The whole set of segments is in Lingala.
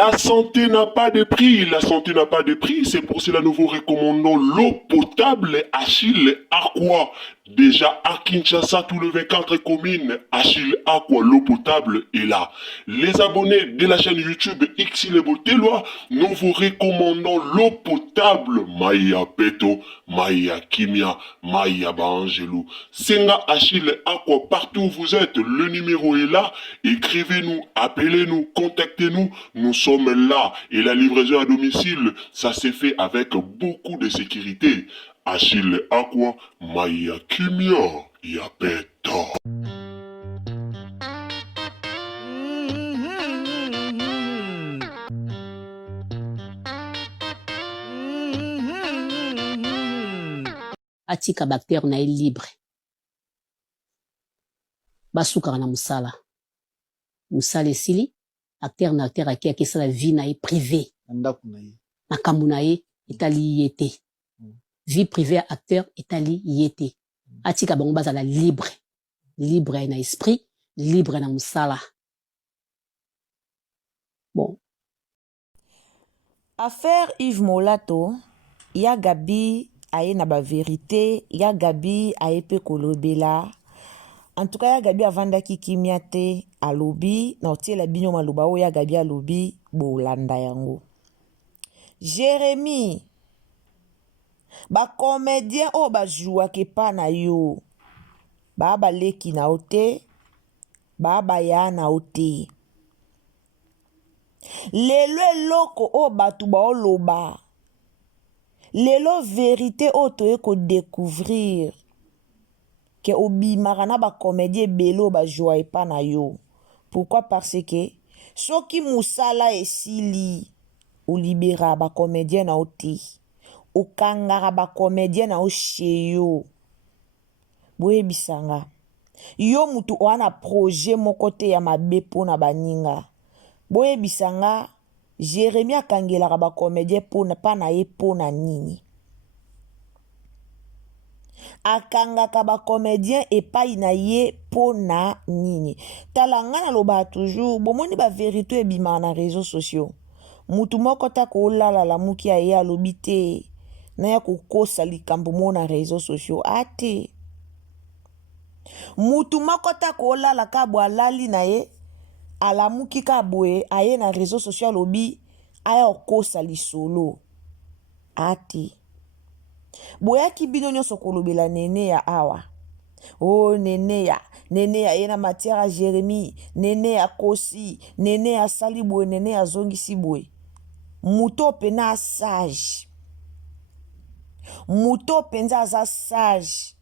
La santé n'a pas de prix, la santé n'a pas de prix, c'est pour cela que nous vous recommandons l'eau potable Achille Aqua. Déjà à Kinshasa, tout le 24 communes, Achille Aqua, l'eau potable est là. Les abonnés de la chaîne YouTube Xile Botelwa, nous vous recommandons l'eau potable Maya Peto, Maya Kimia, Maya Bangelou. Senga Achille Aqua, partout où vous êtes, le numéro est là. Écrivez-nous, appelez-nous, contactez-nous. Nous sommes là et la livraison à domicile, ça s'est fait avec beaucoup de sécurité. Achille Aqua, Maya Kimia, Yapeta. Atika bactère na libre. Basukara na musala. Musala esili. Acteur na acteur aki akesa la vie na privée. Makambu na ye etali yete. Vie privée à acteur etali yete. Atika bango bazala libre. Libre na esprit, libre na musala. Bon. Affaire Yves Molato, ya Gabi aye na ba vérité, ya Gabi aye pe kolobela. En tout cas, ya Gabi avandaki kimia te alobi, na otiela bino maloba o ya Gabi alobi bolanda yango. Jérémy, ba comédien o ba jouake pa na yo, ba leki na ote, ba ya na ote. Lelo eloko o batu ba oloba, lelo vérité o toye ko découvrir que obimaka na ba comédien belo ba joie pa na yo. Pourquoi? Parce que soki musala esili o libéra ba comédien na ote, o kangara ba comédien na o chez yo. Boye bisanga. Yo mutu wana projet moko te ya mabe pona baninga. Boye bisanga, Jérémy akangelaka ba comédien pona pa na ye pona nini. Akangaka ba comédien epai na ye pona nini. Talanga na loba toujours, bomoni ba vérité ebima na réseaux sociaux. Mutu moko ta ko lala la muki aye alobi te na ya kokosa likambo mo na réseaux sociaux. Ate. Mutu moko ta ko lala ka bo alali na ye alamuki ka boye aye na réseaux sociaux alobi aya okosa lisolo. Ate. Boyaki bino nyonso kolobela nene ya awa. Oh nene ya ye na matière à Jérémy, nene ya kosi, nene ya sali boye, nene ya zongisi boye. Muto pena sage. Muto penza za sage.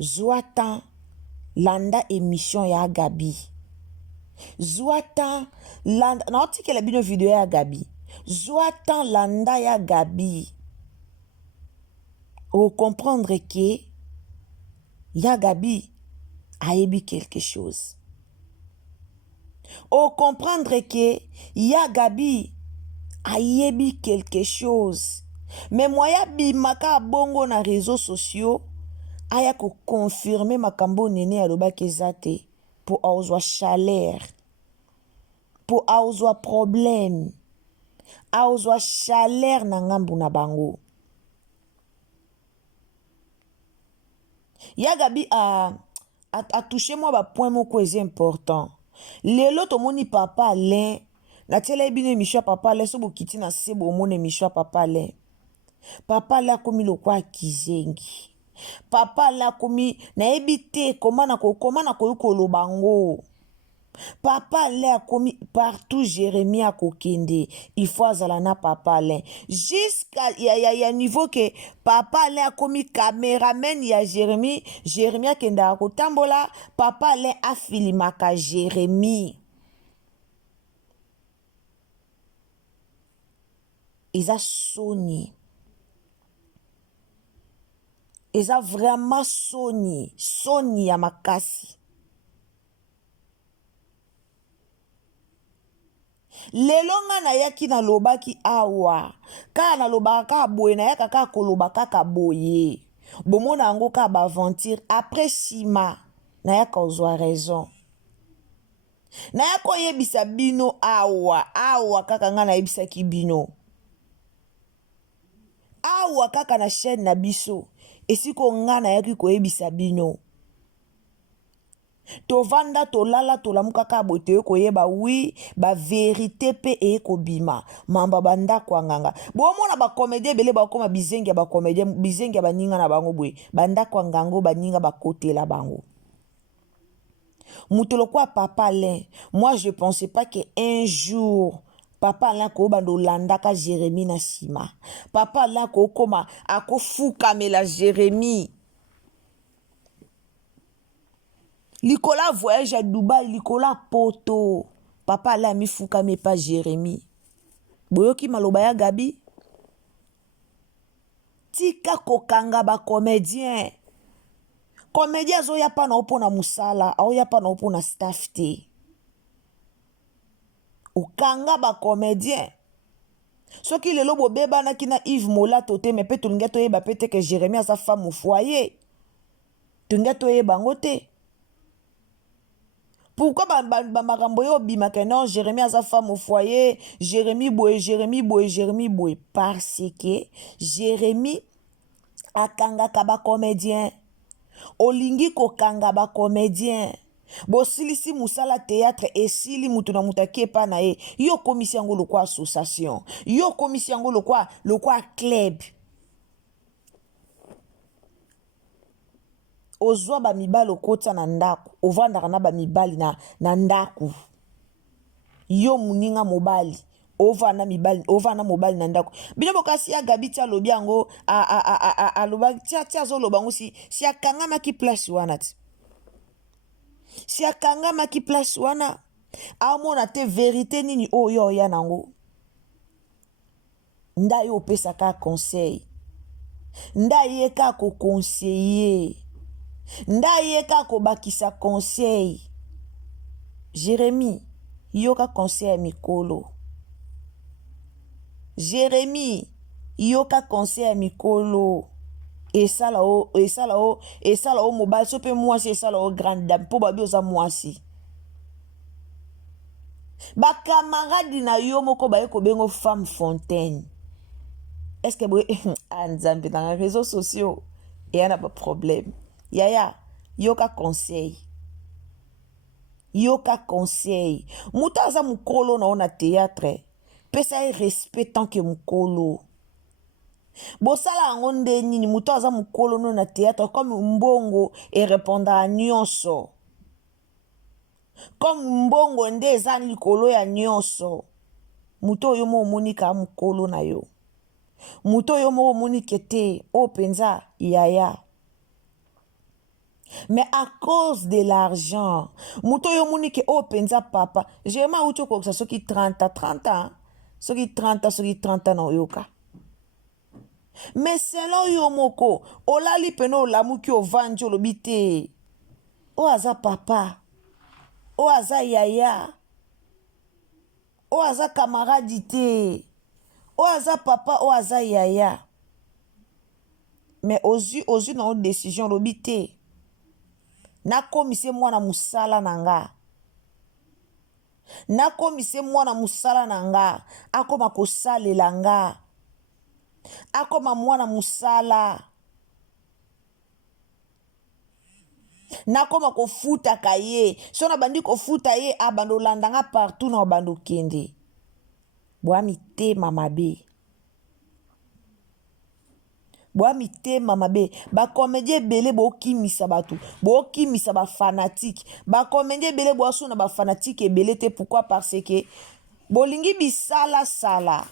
Zwatan landa émission ya Gabi. Zwatan landa, na otike la bino video ya Gabi. Zwatan landa ya Gabi. Au comprendre que ya Gabi a ébi quelque chose. Au comprendre que ya Gabi a ébi quelque chose. Mais moi ya bimaka bongo na réseaux sociaux aya ko confirmer makambo nene aloba kezate pour auzwa chaleur, pour auzwa problème, auzwa chaleur na ngambu na bango. Ya Gabi a touché moi ba point moko est important. Lelo to moni papa Alain na tele bino émission papa Alain so bokiti na sebo moni émission papa Alain. Papa Alain komi lokwa kizengi. Papa Alain komi na ebite komana ko kolobango. Papa Alain komi partout Jérémy a kokende. Il faut azala na papa Alain. Jusqu'à ya niveau que papa Alain komi caméraman ya Jérémy. Jérémy a kenda ko tambola. Papa Alain a filmaka Jérémy. Ils a Sony. Ils a vraiment Sony. Sony ya makasi. Lelonga na yaki na lobaki awa. Ka na lobaka ka boye na yaka ka kolobaka ka boye. Bomona ango ka ba aventure après sima na yaka ozwa raison. Na ya koyebisa bino awa kaka nga na yebisaki bino. Awa kaka na chaîne na biso. Esiko nga na yaki koyebisa bino. Tovanda tolala tolamuka kaka bote koyeba wi ba vérité pe ekobima mamba banda kwa nganga. Bomona ba comédien bele bakoma bizengi ya ba comédien bizengi ya baninga na bango boye banda kwa ngango baninga bakotela bango. Mutolo kwa Papa Alain, moi je pensais pas que un jour Papa Alain ko bando landaka Jérémie na sima. Papa Alain ko koma akofuka mela Jérémie. Likola voyage à Dubaï, likola poto. Papa Alain mi fuka me pas Jérémie. Boyoki malobaya Gabi. Tika kokanga ba comédien. Comédien zo ya pa na opo na musala, au ya pa na opo na staff te. Okanga ba comédien. Soki lelo bo beba na kina Yves Mola tote me pe tulinga to yeba pete que Jérémie a sa femme au foyer. Tulinga to yeba ngote. Pourquoi makambo yo bima que non Jérémie a sa femme au foyer, Jérémie boy parce que Jérémie akanga kaba comédien. Olingi kokanga ba comédien. Bosilisi musala théâtre esili mutu na mutaki epa na ye. Yo komisi yango lokwa association. Yo komisi yango lokwa club. Ozwa ba mibali okota na ndaku. Ovandaka na ba mibali na ndaku. Yo muninga mobali. Ova na mobali na ndaku. Bino bokasi ya Gabi tia lobi yango aloba tia zo lobango si akanga maki place wana ti. Si akanga maki place wana amona te vérité nini oyo ya nango. Nda yo pesa ka conseil. Nda ye ka ko conseiller. Nda ye ka ko bakisa conseil. Jérémie yoka conseil mikolo. Jérémie yoka conseil mikolo. Esala o mobile sope mwasi esala o grande dame po babi oza mwasi. Ba camarade na yo moko ba eko bengo femme fontaine. Est-ce que boye anzambe dans les réseaux sociaux et y en a pas problème. Yaya yoka conseil. Yoka conseil. Mutaza mukolo na ona théâtre. Pesa e respect tant que mukolo. Bosala ngonde nini mutaza mukolo no na théâtre comme mbongo et répondre à nyonso. Comme mbongo nde ezan likolo ya nyonso. Muto yo mo monika mukolo na yo. Muto yo mo monike te o penza yaya. Mais à cause de l'argent, muto yo monike o penza papa. J'ai ma uto ko ça soki 30 ans. Soki 30 ans na yoka. Mais selon yo moko, olali peno lamuki ovanjo lobite. O aza papa. O aza yaya. O aza camarade te. O aza papa, o aza yaya. Mais ozu na une décision lobite. Na komise mwana musala nanga. Na komise mwana musala nanga. Akoma kosalela nga. Akoma mwana musala. Nakoma kofuta kaye. Sona bandi kofuta ye abando landanga partout na bando kende. Boami te mamabe. Boami te mamabe. Ba comédien belé bo kimisa batu. Bo kimisa ba fanatique. Ba comédien belé bo asu na ba fanatique belé te pourquoi parce que bolingi bisala sala.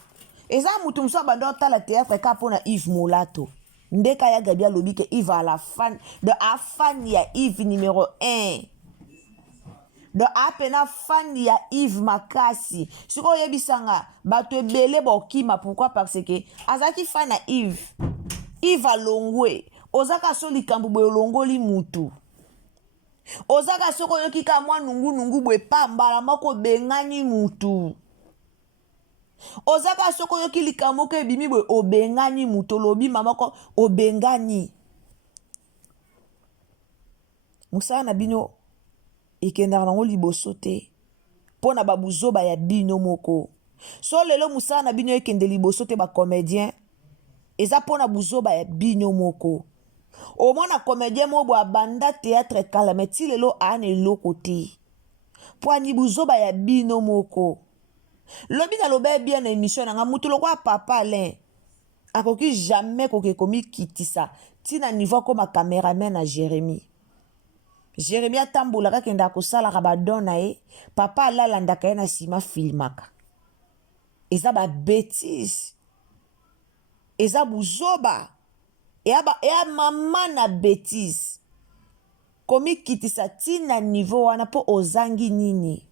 Eza mutu mso bando tala théâtre ka pona Yves Molato. Ndeka ya Gabi alobi ke Yves à la fan de a fan ya Yves numéro 1. De apena fan ya Yves Makasi. Siko yebisanga bato ebele bokima pourquoi parce que azaki fan na Yves. Yves alongwe. Ozaka so likambu boyo longoli mutu. Ozaka soko yokika mwa nungu bwe pambala moko bengani mutu. Ozaka soko yoki likambo ke bimi bwe obengani mutu lobi mamako obengani. Musala na bino ikendaka nango liboso te. pona babuzoba ya bino moko. So lelo musala na bino ekende liboso te ba comédien eza pona buzoba ya bino moko. Au moins na comédien mo bo abanda théâtre kala mais ti lelo ane loko te. Poani buzoba ya bino moko. Lobi na lobe bien na émission na mutu lokwa papa Alain. Akoki jamais koke komi kitisa. Tina niveau comme caméraman à Jérémy. Jérémy atambola kakenda kosala kabadona papa alalanda kaya na sima filmaka. Eza ba bêtise. Eza buzoba. Ea mama na bêtise. Komi kitisa tina niveau wana po ozangi nini.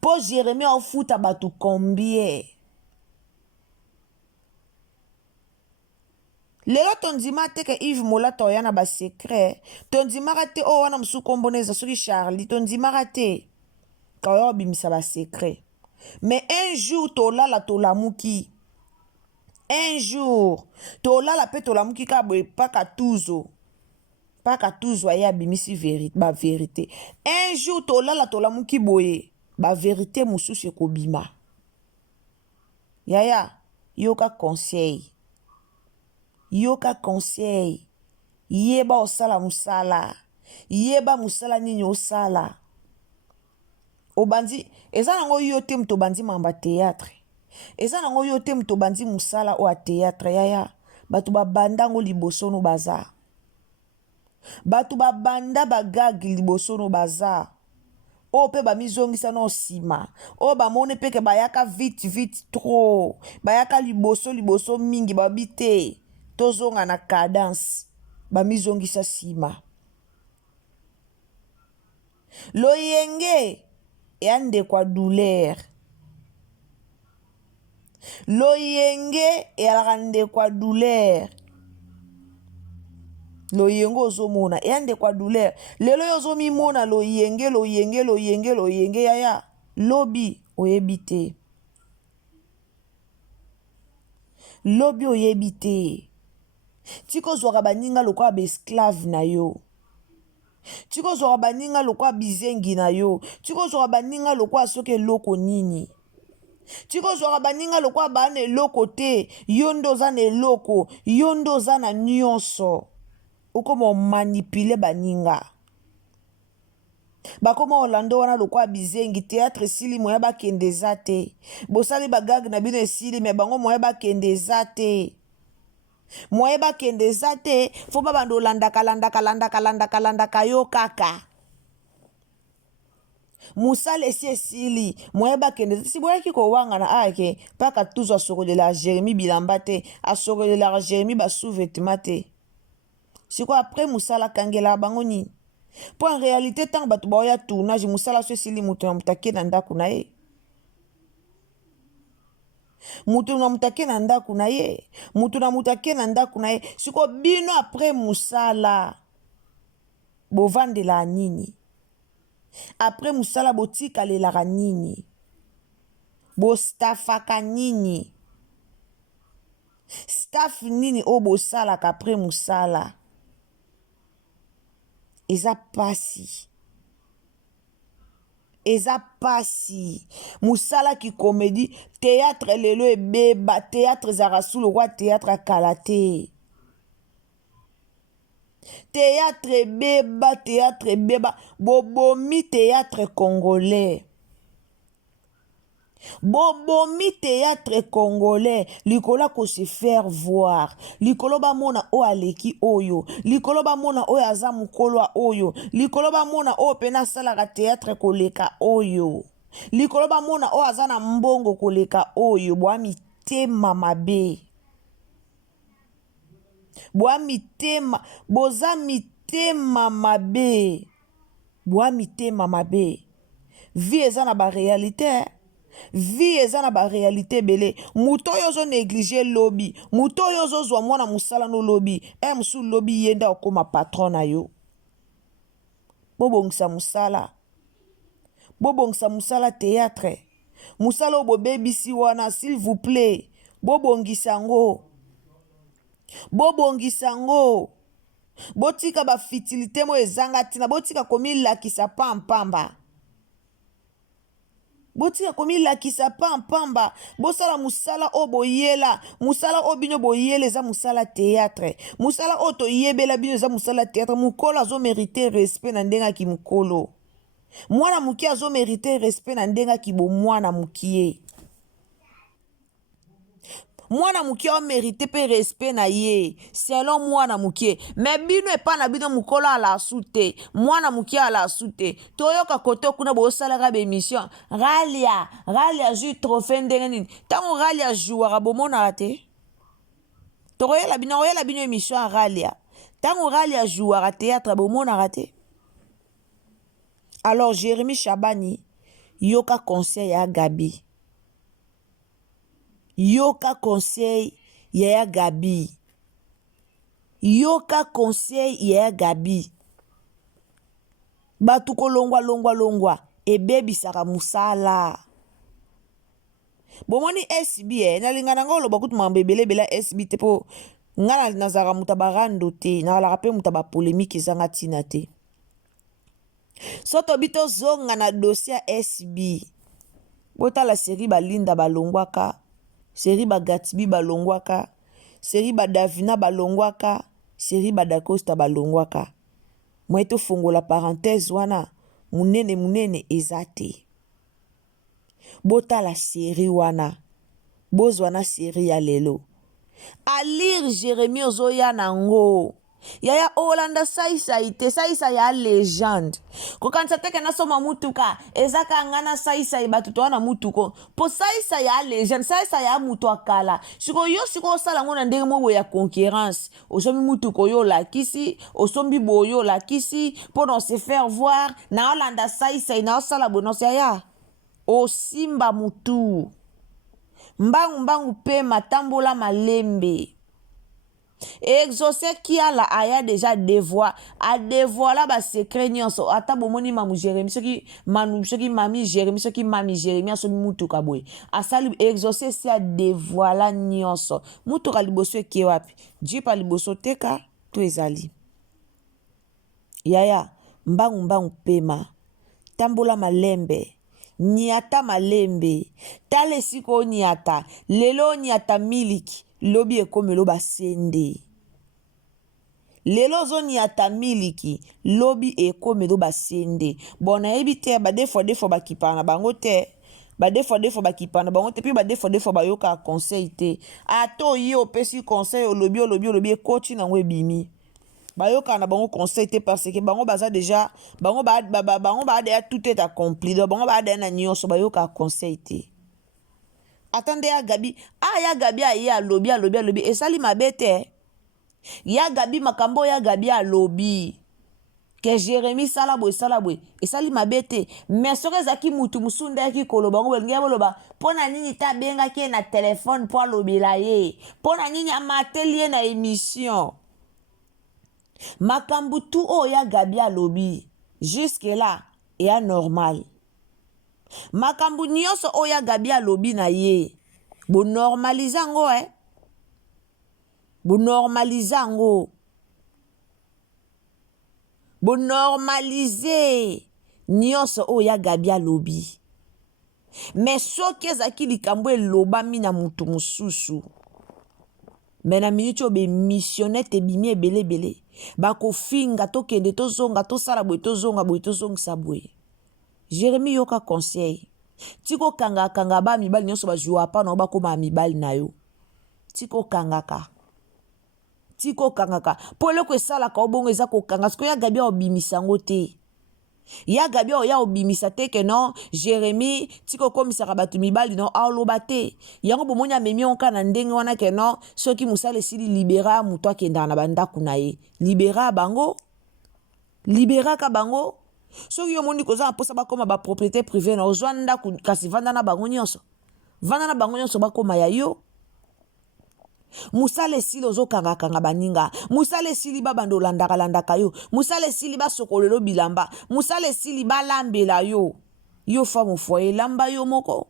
Po Jérémy ofuta batu combien. Lelo tondima te ke Yves Molata oyana ba secret. Tondima te o wana msu komboneza soki Charlie. Tondima te ka oyo bimisa ba secret. Mais un jour tolala tolamuki. Un jour tolala pe tolamuki ka boye paka tuzo. Paka tuzo aya bimisi vérité. Un jour tolala tolamuki boye ba vérité mususu ekobima. Yaya yoka conseil. Yoka conseil. Yeba osala musala. Yeba musala nini osala. Obandi, eza nango yote mto bandi mamba théâtre. Eza nango yote mto bandi musala o a théâtre yaya. Batu babanda ngo liboso no baza. Batu babanda bagagi liboso no baza. O pe ba mizongisa no sima. O ba mone peke bayaka vite trop. Bayaka liboso mingi babite. Tozonga na cadence bamizongisa sima. Loyenge yande kwa douleur. Loyenge yalande kwa douleur. Loyenge ozomona yande kwa douleur. Lelo yozomi mona loyenge yaya. Lobi oyebite. Lobi oyebite. Tiko zwa baninga lokwa ba esclave na yo. Tiko zwa baninga lokwa bizengi na yo. Tiko zwa baninga lokwa soke loko nini. Tiko zwa baninga lokwa bane loko te. Yondo za ne loko. Yondo za na nyonso. Ukomo manipule baninga. Bakoma Orlando wana lokwa bizengi théâtre sili moya ba kendeza te. Bosali bagag na bino esili me bango moya ba kendeza te. Moeba kendeza te fo babando landa kayo kaka. Musale si esili moeba kendeza si boya kiko wanga na ake paka tuzo asokole la Jérémy bilamba te asokole la Jérémy ba sous-vêtement te. Si quoi après musala kangela bango ni. Po en réalité tant batu boya tournage musala so esili mutu na mutake na ndaku na ye. Mutu na mutake na ndaku na ye. Mutu na mutake na ndaku na ye. Siko bino après musala. Bovande la nini. Après musala botika le la nini. Bo staffaka nini. Staff nini obo sala qu'après musala. Eza pasi. Eza pasi. Musala ki comédie. Théâtre lelo e beba. Théâtre zarasu le roi théâtre kalate. Théâtre beba. Théâtre beba. Bobomi théâtre congolais. Bobomi théâtre congolais. Likola ko se faire voir. Likolo ba mona o aleki oyo. Likolo ba mona o aza mukolo oyo. Likolo ba mona o pena sala ka théâtre koleka oyo. Likolo ba mona o aza na mbongo koleka oyo. Bwa mitema mabe. Bwa mitema. Boza mitema mabe. Bwa mitema mabe. Vie eza na ba réalité. Vie eza na ba réalité belé. Muto yozo négliger lobby. Muto yozo zwa mwana musala no lobby. Msu lobby yenda okoma patron na yo. Bobongisa musala. Bobongisa musala théâtre. Musala obo bebisi wana s'il vous plaît. Bobongisa ngo. Bobongisa ngo. Botika ba fitilité mo ezanga tina. Botika komi lakisa pampamba. botika komilakisa pampamba bosala musala o boyela musala o bino boyela eza musala théâtre musala o toyebela bino eza musala théâtre mukolo azomérite respect na ndenge aki mukolo mwana mukie azomérite respect na ndenge aki bomwana mukie mwana mukie amérite pe respect na ye selon mwana mukie me bino epa na bino mukolo ala su te mwana mukie ala su te toyoka kote kuna bosalaka bémission ralia ju trophée ndenge nini ntango ralia jouaka bomonaka te tokoyela bino émission ya ralia ntango ralia jouaka théâtre bomonaka te. Alors Jérémie Chabani yoka conseil ya Gabi. Yoka conseil ya Gabi. Yoka conseil ya Gabi. Batu ko longwa ebebisaka musala. Bomoni SB nalinga nango lo bakutu mambebele bela SB te po ngana nazara mutabarando te na la pe mutaba polémique ezanga tina te. Soto bito zonga na dossier SB. Bota la série Balinda balongwaka, série Bagatibi balongwaka, série Badavina balongwaka, série Badacosta balongwaka. Mweto fongo la parenthèse wana munene ezate. Bota la série wana. Bozwana série ya lelo. A lire Jérémie Ozoya nango. Yaya Olanda saisa ya légende. Kokanisa teke na soma mutuka, ezaka ngana saisa batuto wana mutuko. Po saisa ya légende, saisa ya mutu akala. Siko sala ngona ndenge mo ya concurrence. Osomi mutuko yo lakisi, osombi boyo lakisi, pour se faire voir, na Olanda saisa na osala bonose ya. O simba mutu. Mbangu pe matambola malembe. Exaucé qui a la aya déjà dévoilé ba secret nyonso ata bomoni mamu Jérémie soki mami Jérémie soki mami Jérémie so mutu kaboy asali exaucé si a dévoilé nyonso mutu ka liboso ki wapi jipa liboso teka to ezali yaya mbangu pema tambola malembe niata malembe tale siko niata lelo niata miliki lobi ekomelo basende. Lelo zoni ata miliki lobi ekomelo basende. Bona ebite ba defo bakipana bango te. Ba defo bakipana bango te pi ba defo bayoka conseil te. Ato yo pesi conseil olobi ekoti na ngwe bimi. Bayoka na bango conseil te parce que bango baza déjà bango ba déjà tout est accompli. Bango ba na nyonso bayoka conseil te. Attendez ya Gabi. Ya Gabi ya lobi. Esali mabete. Ya Gabi makambo ya Gabi ya lobi. Que Jérémie salabwe. Esali mabete. Mais soke zaki mutu musunda ki koloba. Nge boloba. Pona nini ta benga ki na téléphone po lobi la ye. Pona nini amatelier na émission. Makambu tu o ya Gabi ya lobi. Jusque là. Ya normal. Makambu nyonso oya Gabi alobi na ye. Bo normalizango Bo normalizango. Bo normalize nyonso oya Gabi alobi. Mais soki ezaki likambo eloba mina mutu mususu. Mena minute obe missionnette bimi ebele. Bako finga tokende tozonga tosala boye tozongisa boye. Jérémie yoka conseil. Tiko kanga ba mibali nyonso ba joua pa na ba koma mibali na yo. Tiko kangaka. Pole ko sala ka obongo eza ko kanga sko ya Gabi obimisa ngote. Ya Gabi ya obimisa te ke non Jérémie tiko komisa ka batu mibali no aloba te. Yango bomonya memi onka na ndenge wana ke non soki musale sili libéra muto akenda na banda kuna ye. Libéra ka bango. Soki yo moni koza aposa bakoma ba propriété privée na ozwanda kasi vanda na bango nyonso. Vanda na bango nyonso bakoma ya yo. Musale sili ozo kanga baninga. Musale sili babando landaka yo. Musale sili ba sokolelo bilamba. Musale sili ba lambela yo. Yo femme foye lamba yo moko.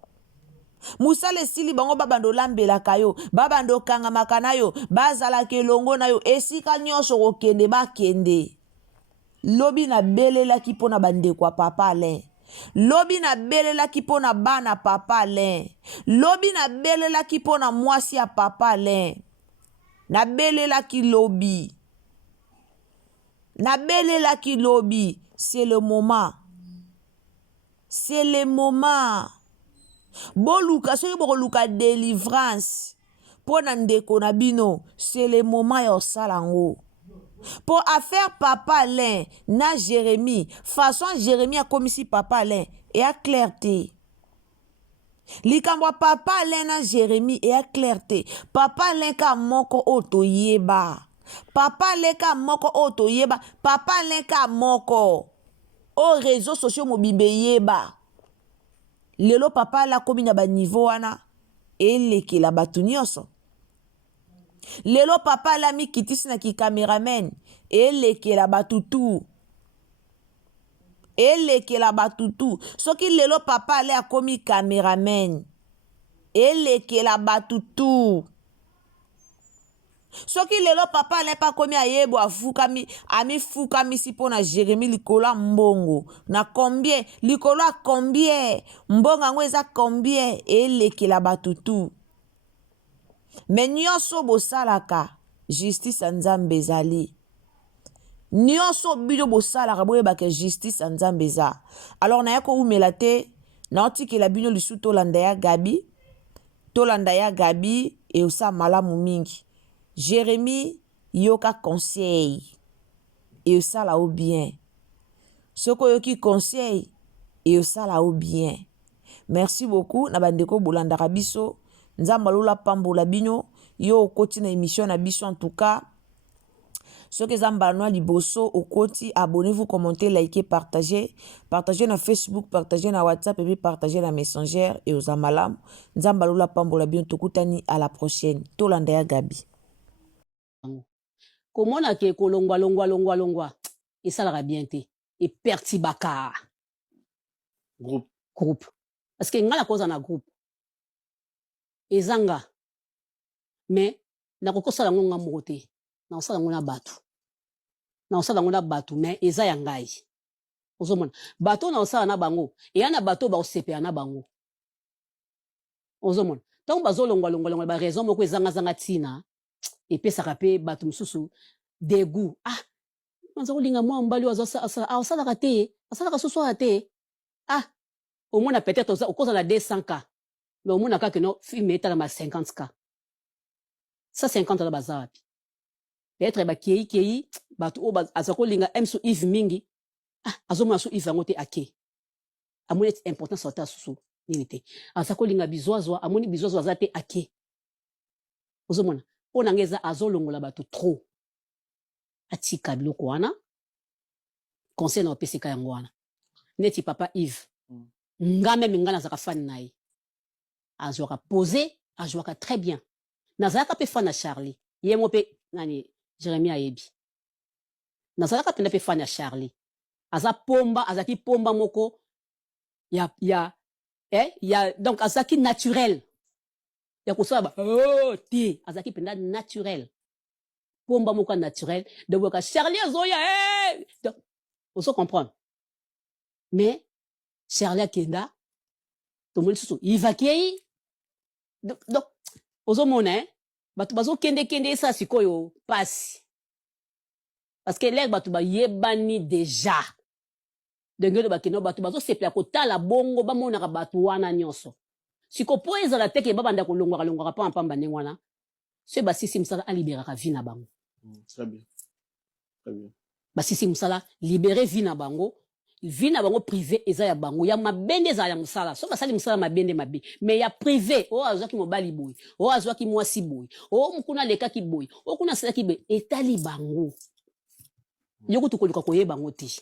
Musale sili bango babando lambela kayo. Babando kanga makana yo. Bazala kelongo na yo. Esika nyonso okende bakende. Lobi na belela ki pona bande kwa papa le. lobi na belelaki mpo na bana papa Alain, lobi na belelaki mpo na mwasi ya papa Alain, na belelaki lobi, na belelaki lobi. C'est le moment, c'est le moment. Boluka soki bokoluka délivrance mpo na ndeko na bino, c'est le moment ya osala yango. Pour affaire papa Alain na Jérémie, façon Jérémie a commis papa Alain et a clarté. Likambo papa Alain na Jérémie et a clarté. Papa Alain ka moko oto yeba. Papa Alain ka moko oto yeba. Papa Alain ka moko o réseaux sociaux mobimbe yeba. Lelo papa la komi na ba niveau wana eleki la batu nyonso. Lelo papa la mi kitisi na ki cameraman eleki la batutu. Eleki la batutu. Soki lelo papa la komi cameraman eleki la batutu. Soki lelo papa la pa komi ayebo afukami ami fukami si pona Jérémie likola mbongo na combien likola combien mbonga ngweza combien eleki la batutu. Mais nyonso bosalaka justice nzambe ezali. Nyonso bino bosalaka boyebaka justice nzambe eza. Alors na yako umela te na otikela bino lisu tolanda ya Gabi. Tolanda ya Gabi e osa malamu mingi. Jérémie yoka conseil et osala au bien. Soko yoki conseil et osala au bien. Merci beaucoup na bandeko bolanda biso. Nzamba lula pambola bino yo okoti na émission na biso en tout cas. Ceux qui zamba noa liboso okoti, abonnez-vous, commentez, likez, partagez. Partagez na Facebook, partagez na WhatsApp et puis partagez na Messenger et aux amalam. Nzamba lula pambola bino tokutani à la prochaine. Tolanda ya Gabi. Komona ke longwa et ça la bien te et pertibaka groupe parce que ngala cause na groupe ezanga mais na kokosa lango ngamoko te na osala ngona batu na osala ngona batu mais eza ya ngai ozomona bato na osala na bango e yana bato ba osepea na bango ozomona tant bazolongwa ba raison moko ezanga tina et puis ça rappelle bato mususu dégoût nza kolinga mwa mbali osala raté asala susu raté au moins peut-être au cause la 200K mais au moins ka que no film est ma 50K ça 50 la bazapi peut-être ba kei bato o azako linga emso Yves mingi azomona su Yves ngote ake amoni important sorta susu nilité azako linga bizwazwa amoni bizwazwa zate ake ozomona ona ngeza azolongola bato trop atika biloko wana conseil na opesika yango wana neti papa Yves ngame mingana zaka fan naye azwaka posé azwaka très bien nazalaka pe fan na Charlie yemo pe nani Jérémie ayebi nazalaka pe fan na Charlie aza pomba azaki pomba moko ya donc azaki naturel ya kusaba ti azaki penda naturel pomba moko naturel de boka Charlie azoya donc on se comprend mais Charlie akenda to mo susu ivakei donc ozomona bato bazo kende sa sikoyo passe parce que les bato ba yebani déjà de ngelo bakino bato bazo sepla kotala bongo ba mona ka bato wana nyonso siko po ezala teke babanda kolongwa pa mpamba ndengwana se basisi msala a libérer ka vie na bango très bien basisi msala libérer vie na bango privé eza ya bango ya mabende za ya musala so basali musala mabende mabe mais ya privé o azwaki mobali boy o azwaki mwasi boy o mukuna leka ki boy o kuna sala ki be etali bango yoko tukoluka koyeba bango ti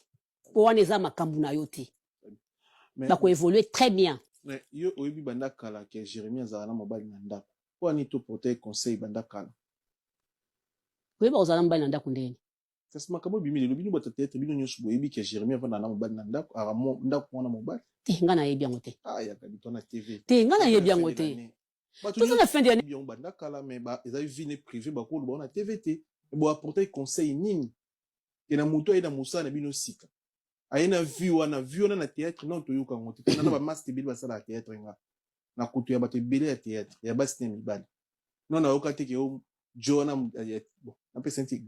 po wana eza makambu na yo ti ba ko évoluer très bien mais yo oyebi banda kala ke Jérémie azala na mobali na ndako po ani to porter conseil banda kala koyeba ozala mobali na ndako ndeni kasi makambo bimi le bino bata tete bino nyonso boyebi ke Jérémie avanda na mobali na ndako aramo ndako wana mobali te ngana yebi yango te ya kabito na TV te ngana yebi yango te tout ça la fin de l'année bien banda kala mais ba eza vie privée ba ko na TV te bo apporter conseil nini et na muto eda musana bino sika ayena vu wana na théâtre non to yoka ngote na ba master bil basala ya théâtre nga na kutu ya bato ebele ya théâtre ya basi ne mibali non na yoka te ke o Joana bon un peu senti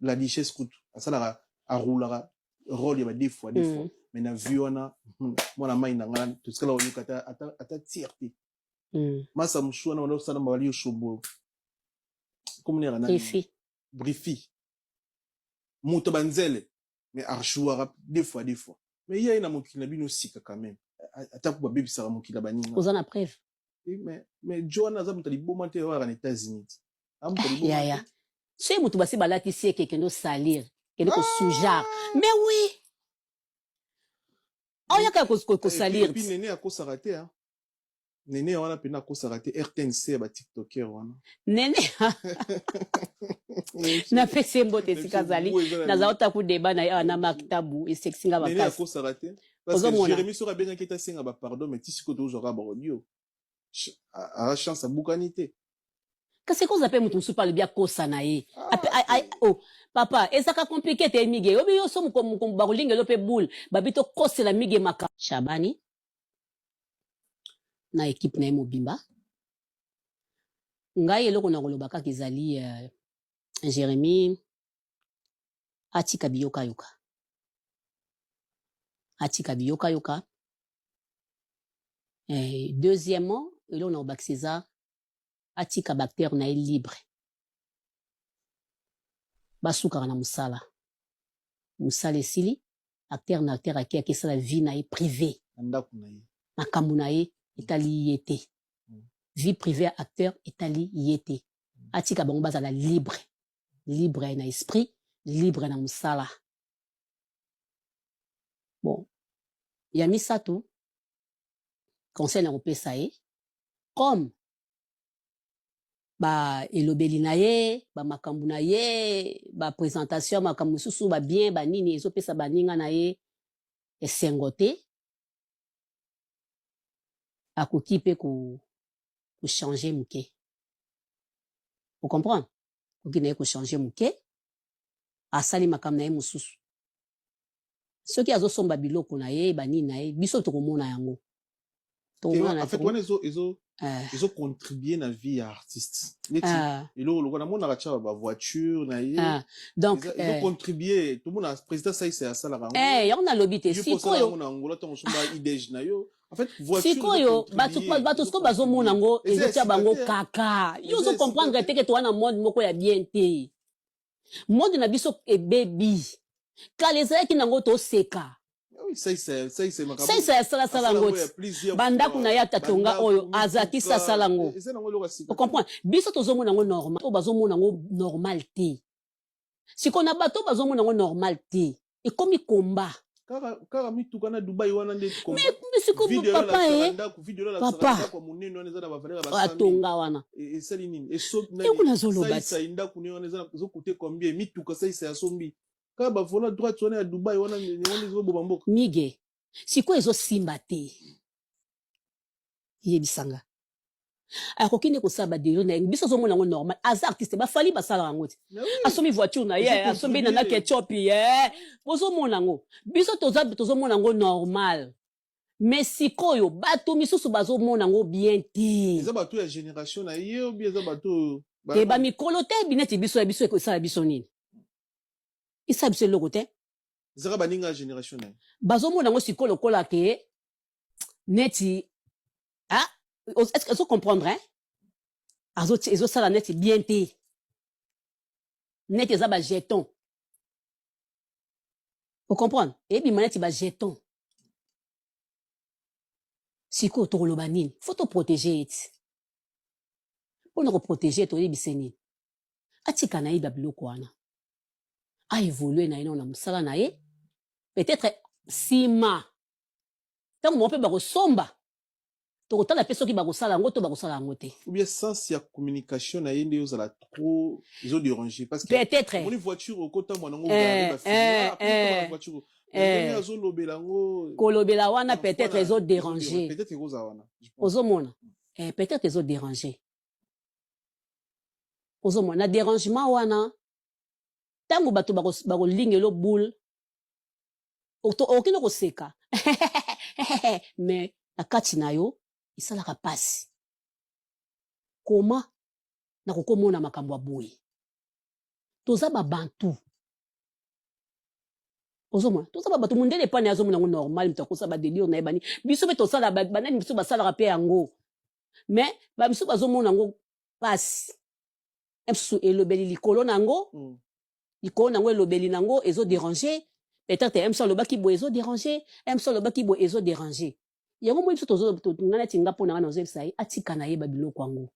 la richesse kutu asala a roulara rôle ya ba deux fois mais na vu wana mwana mai na ngana to skala yoka ata tierté masa mshuana wana usana mabali yo shobo comme ne rana brifi muto banzele mais archouara deux fois mais il y a une mokili na bino sika quand même ata ko baby sara mokili baninga aux en preuve mais Joanna za mutali bomante wa na États-Unis ya c'est mutu basi balati sie kekendo salir kendo ko sujar mais oui on yaka ko salir puis nene akosaka te hein nene wana pena akosaka te RTNC ba tiktoker wana nene na pese mbote sikazali na zaota ku débat na na maktabu et sexinga ba nene akosaka te parce que Jérémy sera bien inquiété singa ba pardon mais tisiko to zora ba audio a chance à boucanité kasi ko zape mutu musu parle bien kosa na ye oh papa ezaka compliqué te mige obi yo so mu ba kulinga lope boule babito kosa la mige maka Shabani na équipe na mobimba ngai eloko na kolobaka kizali Jérémy atika biyoka yoka deuxièmement eloko na obak César atika bactère na libre basukaka na musala esili acteur aki akesala vie na ye privé makambo na ye etali ye te vie privée ya acteur etali ye te atika bango bazala libre na esprit libre na musala bon ya misato conseil na kopesa ye comme ba elobeli na ye ba makambo na ye ba présentation makambo susu ba bien ba nini ezopesa baninga na ye esengo te akoki pe ko changer muke vous comprenez koki na ye ko changer muke asali makambo na ye mususu soki azosomba biloko na ye banini na ye biso tokomona yango en fait wana ils ont contribué na vie ya artiste et lo na mona racha ba voiture na ye donc ils ont contribué tout le monde président ça c'est ça la on a lobby te sikoyo na ngola to somba idej na yo en fait voiture sikoyo bato sko bazomona ngo ezotia bango kaka yo zo comprendre te que toi na monde moko ya bien te monde na biso ebebi kaleza ki nango to seka ça salango bandako na ya tatonga oyo azakisa salango on comprend biso tozomona ngo normal to bazomona ngo normal te siko na bato bazomona ngo normal te ekomi komba kaka mituka na Dubai wana nde komba mais siko papa kwa munene wana zana bavalera batonga wana esali nini eso na zoloba ça inda kuni wana zana zokote combien mituka ça asombi ka ba vola droite wana ya Dubai wana ni zo bobamboka mige siko ezo simba te yebisanga akokine ko saba delo na biso zo mona ngo normal as artiste ba fali ba sala ngo asomi voiture na ye asombi na ketchup ye bozo mona ngo biso tozo mona ngo normal mais sikoyo bato misusu bazo mona ngo bien te eza bato ya génération na ye ou bien eza bato te ba mikolo te bineti biso ya biso ko sala biso nini isa biso loko te zara baninga génération na bazomona ngo sikolo kola ke neti est-ce que vous comprendre hein azo sala neti bien te neti za ba jeton vous comprendre et bi maneti ba jeton siko to loba nini faut te protéger eti pour nous protéger to yebiseni atika na iba biloko wana a évolué na ina na musala na ye peut-être sima tant mon peu ba resomba to tala peso ki ba kosala ngo to ba kosala ngo te ou bien sens ya communication na yende yo zala trop ils ont dérangé parce que peut-être mon voiture au kota mwana ngo ba fini voiture azo lobela ngo kolobela wana peut-être ils ont dérangé peut-être ils wana ozomona peut-être ils ont dérangé ozomona dérangement wana tango bato ba kolingelo boule okino koseka mais na kati na yo esalaka pasi koma na kokomona makambo ya boye toza babantu ozomona toza babantu mundele pane azomona ngo normal mutu akosa badelire na ye bani biso mpe tosala banani biso basalaka mpe yango mais bamiso bazomona yango pasi msusu elobeli likolo nango likolo nango elobeli nango ezoderange peut-être mso alobaki boye ezoderange mso alobaki boye ezoderange yango moi biso nga neti nga mpo na nga na ozebisa ye atika na yeba biloko yango.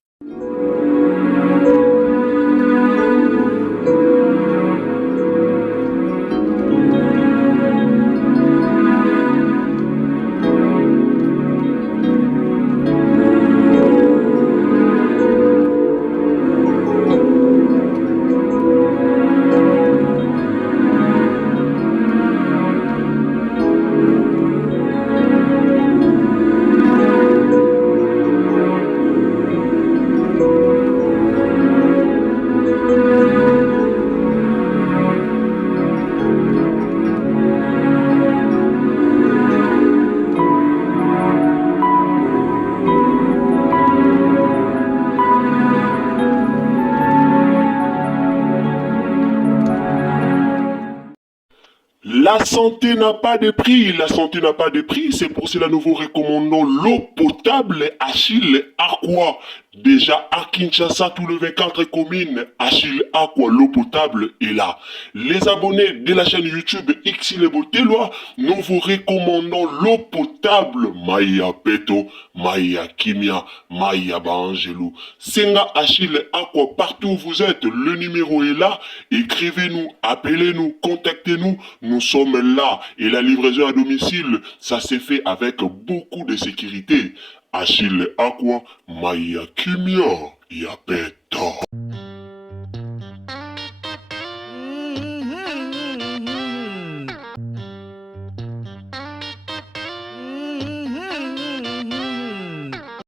La santé n'a pas de prix, la santé n'a pas de prix, c'est pour cela nous vous recommandons l'eau potable Achille Aqua. Déjà à Kinshasa, tout le 24 communes, Achille Aqua, l'eau potable est là. Les abonnés de la chaîne YouTube Xile Botelwa, nous vous recommandons l'eau potable Maya Peto, Maya Kimia, Maya Bangelou. Senga Achille Aqua, partout où vous êtes, le numéro est là. Écrivez-nous, appelez-nous, contactez-nous. Nous sommes là et la livraison à domicile, ça s'est fait avec beaucoup de sécurité. Achille Aqua, Maya Kimia, Yapeto.